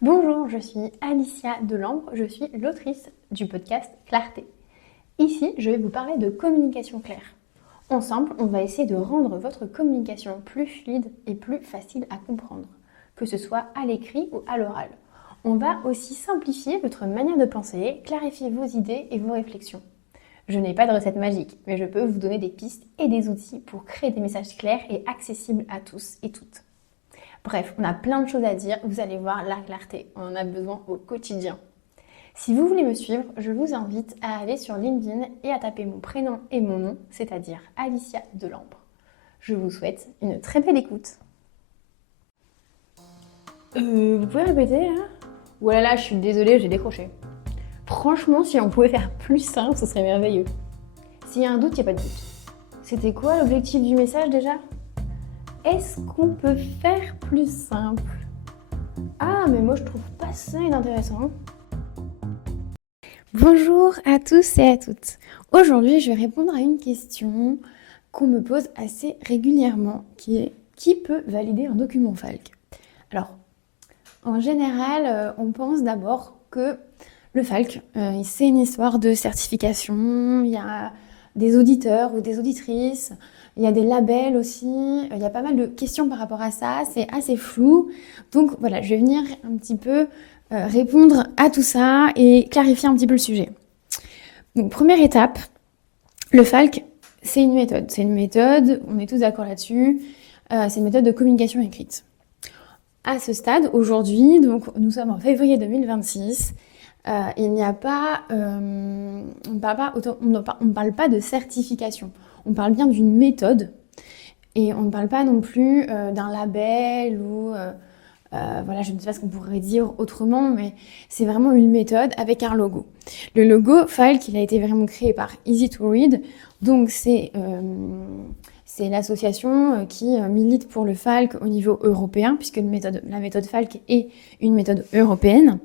Bonjour, je suis Alicia Delambre, je suis l'autrice du podcast Clarté. Ici, je vais vous parler de communication claire. Ensemble, on va essayer de rendre votre communication plus fluide et plus facile à comprendre, que ce soit à l'écrit ou à l'oral. On va aussi simplifier votre manière de penser, clarifier vos idées et vos réflexions. Je n'ai pas de recette magique, mais je peux vous donner des pistes et des outils pour créer des messages clairs et accessibles à tous et toutes. Bref, on a plein de choses à dire, vous allez voir, la clarté, on en a besoin au quotidien. Si vous voulez me suivre, je vous invite à aller sur LinkedIn et à taper mon prénom et mon nom, c'est-à-dire Alicia Delambre. Je vous souhaite une très belle écoute. Vous pouvez répéter là? Oh là là, je suis désolée, j'ai décroché. Franchement, si on pouvait faire plus simple, ce serait merveilleux. S'il y a un doute, il n'y a pas de doute. C'était quoi l'objectif du message déjà? Est-ce qu'on peut faire plus simple? Ah, mais moi je trouve pas ça inintéressant. Bonjour à tous et à toutes. Aujourd'hui, je vais répondre à une question qu'on me pose assez régulièrement, qui est: qui peut valider un document FALC? Alors, en général, on pense d'abord que le FALC, c'est une histoire de certification, il y a des auditeurs ou des auditrices, il y a des labels aussi, il y a pas mal de questions par rapport à ça, c'est assez flou. Donc voilà, je vais venir un petit peu répondre à tout ça et clarifier un petit peu le sujet. Donc première étape, le FALC, c'est une méthode. C'est une méthode, on est tous d'accord là-dessus, c'est une méthode de communication écrite. À ce stade, aujourd'hui, donc nous sommes en février 2026, il n'y a pas, on ne parle pas de certification, on parle bien d'une méthode et on ne parle pas non plus d'un label ou voilà, je ne sais pas ce qu'on pourrait dire autrement, mais c'est vraiment une méthode avec un logo. Le logo FALC, il a été vraiment créé par Easy to Read, donc c'est l'association qui milite pour le FALC au niveau européen, puisque la méthode FALC est une méthode européenne.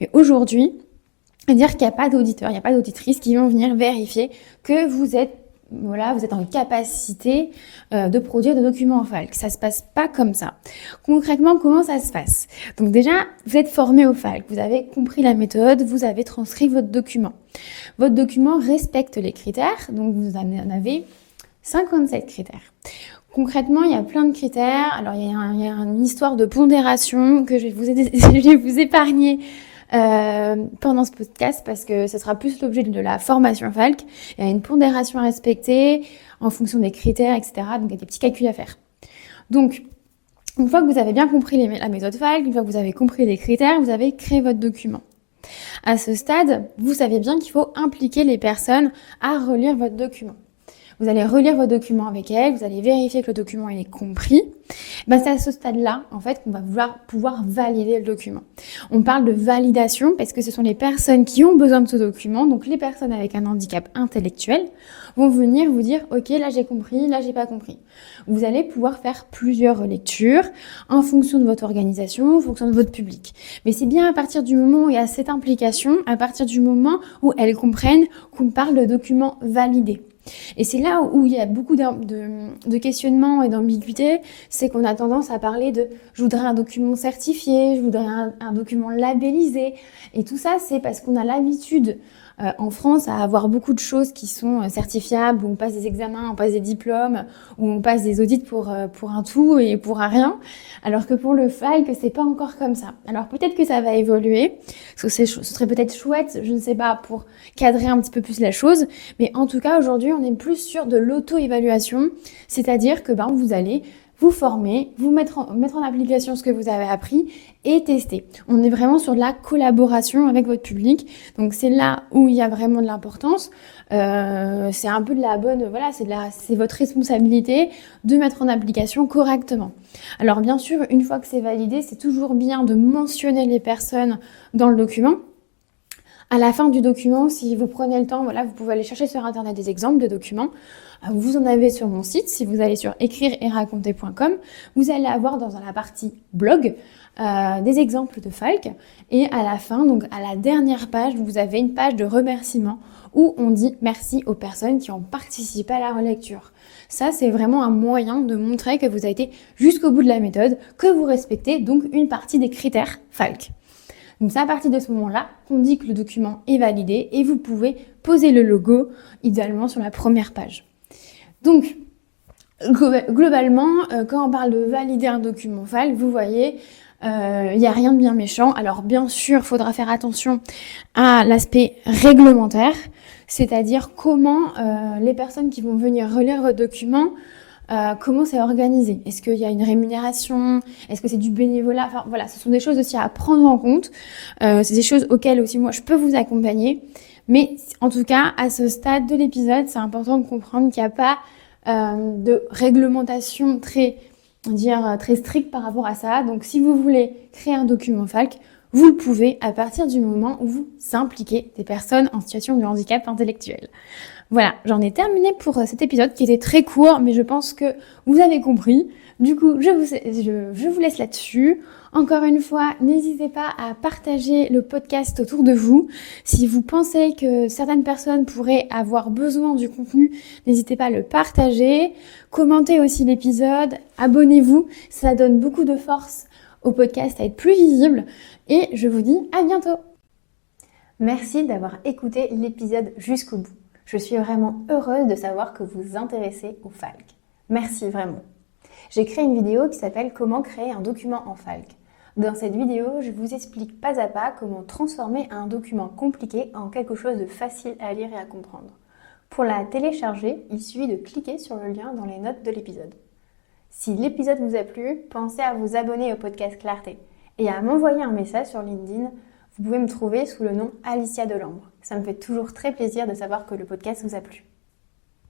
Mais aujourd'hui, dire qu'il n'y a pas d'auditeurs, il n'y a pas d'auditrices qui vont venir vérifier que vous êtes en capacité de produire des documents en FALC. Ça ne se passe pas comme ça. Concrètement, comment ça se passe? Donc déjà, vous êtes formé au FALC, vous avez compris la méthode, vous avez transcrit votre document. Votre document respecte les critères, donc vous en avez 57 critères. Concrètement, il y a plein de critères. Alors, il y a une histoire de pondération que je vais vous épargner pendant ce podcast parce que ce sera plus l'objet de la formation FALC. Il y a une pondération à respecter en fonction des critères, etc. Donc, il y a des petits calculs à faire. Donc, une fois que vous avez bien compris la méthode FALC, une fois que vous avez compris les critères, vous avez créé votre document. À ce stade, vous savez bien qu'il faut impliquer les personnes à relire votre document. Vous allez relire votre document avec elles, vous allez vérifier que le document est compris. C'est à ce stade-là, en fait, qu'on va pouvoir valider le document. On parle de validation parce que ce sont les personnes qui ont besoin de ce document, donc les personnes avec un handicap intellectuel, vont venir vous dire « Ok, là j'ai compris, là j'ai pas compris ». Vous allez pouvoir faire plusieurs lectures en fonction de votre organisation, en fonction de votre public. Mais c'est bien à partir du moment où il y a cette implication, à partir du moment où elles comprennent qu'on parle de documents validés. Et c'est là où il y a beaucoup de questionnements et d'ambiguïté, c'est qu'on a tendance à parler de « je voudrais un document certifié, je voudrais un document labellisé ». Et tout ça, c'est parce qu'on a l'habitude en France à avoir beaucoup de choses qui sont certifiables, où on passe des examens, on passe des diplômes, où on passe des audits pour un tout et pour un rien, alors que pour le FALC, c'est pas encore comme ça. Alors peut-être que ça va évoluer, ce serait peut-être chouette, je ne sais pas, pour cadrer un petit peu plus la chose, mais en tout cas aujourd'hui on est plus sur de l'auto-évaluation, c'est-à-dire que vous allez vous former, vous mettre en application ce que vous avez appris et tester. On est vraiment sur de la collaboration avec votre public, donc c'est là où il y a vraiment de l'importance. C'est un peu de la bonne, voilà, c'est votre responsabilité de mettre en application correctement. Alors bien sûr, une fois que c'est validé, c'est toujours bien de mentionner les personnes dans le document. À la fin du document, si vous prenez le temps, voilà, vous pouvez aller chercher sur internet des exemples de documents. Vous en avez sur mon site. Si vous allez sur écrire-et-raconter.com, vous allez avoir dans la partie blog des exemples de FALC. Et à la fin, donc à la dernière page, vous avez une page de remerciement où on dit merci aux personnes qui ont participé à la relecture. Ça, c'est vraiment un moyen de montrer que vous avez été jusqu'au bout de la méthode, que vous respectez donc une partie des critères Falk. Donc c'est à partir de ce moment-là qu'on dit que le document est validé et vous pouvez poser le logo, idéalement sur la première page. Donc, globalement, quand on parle de valider un document Falk, vous voyez, il n'y a rien de bien méchant. Alors bien sûr, il faudra faire attention à l'aspect réglementaire, c'est-à-dire comment les personnes qui vont venir relire votre document, comment c'est organisé. Est-ce qu'il y a une rémunération? Est-ce que c'est du bénévolat? Enfin voilà, ce sont des choses aussi à prendre en compte. C'est des choses auxquelles aussi moi je peux vous accompagner. Mais en tout cas, à ce stade de l'épisode, c'est important de comprendre qu'il n'y a pas de réglementation très stricte par rapport à ça. Donc si vous voulez créer un document Falk, vous le pouvez à partir du moment où vous impliquez des personnes en situation de handicap intellectuel. Voilà, j'en ai terminé pour cet épisode qui était très court, mais je pense que vous avez compris. Du coup, je vous laisse là-dessus. Encore une fois, n'hésitez pas à partager le podcast autour de vous. Si vous pensez que certaines personnes pourraient avoir besoin du contenu, n'hésitez pas à le partager. Commentez aussi l'épisode, abonnez-vous, ça donne beaucoup de force au podcast à être plus visible. Et je vous dis à bientôt. Merci d'avoir écouté l'épisode jusqu'au bout. Je suis vraiment heureuse de savoir que vous vous intéressez au Falk. Merci vraiment. J'ai créé une vidéo qui s'appelle « Comment créer un document en Falk ». Dans cette vidéo, je vous explique pas à pas comment transformer un document compliqué en quelque chose de facile à lire et à comprendre. Pour la télécharger, il suffit de cliquer sur le lien dans les notes de l'épisode. Si l'épisode vous a plu, pensez à vous abonner au podcast Clarté et à m'envoyer un message sur LinkedIn. Vous pouvez me trouver sous le nom Alicia Delambre. Ça me fait toujours très plaisir de savoir que le podcast vous a plu.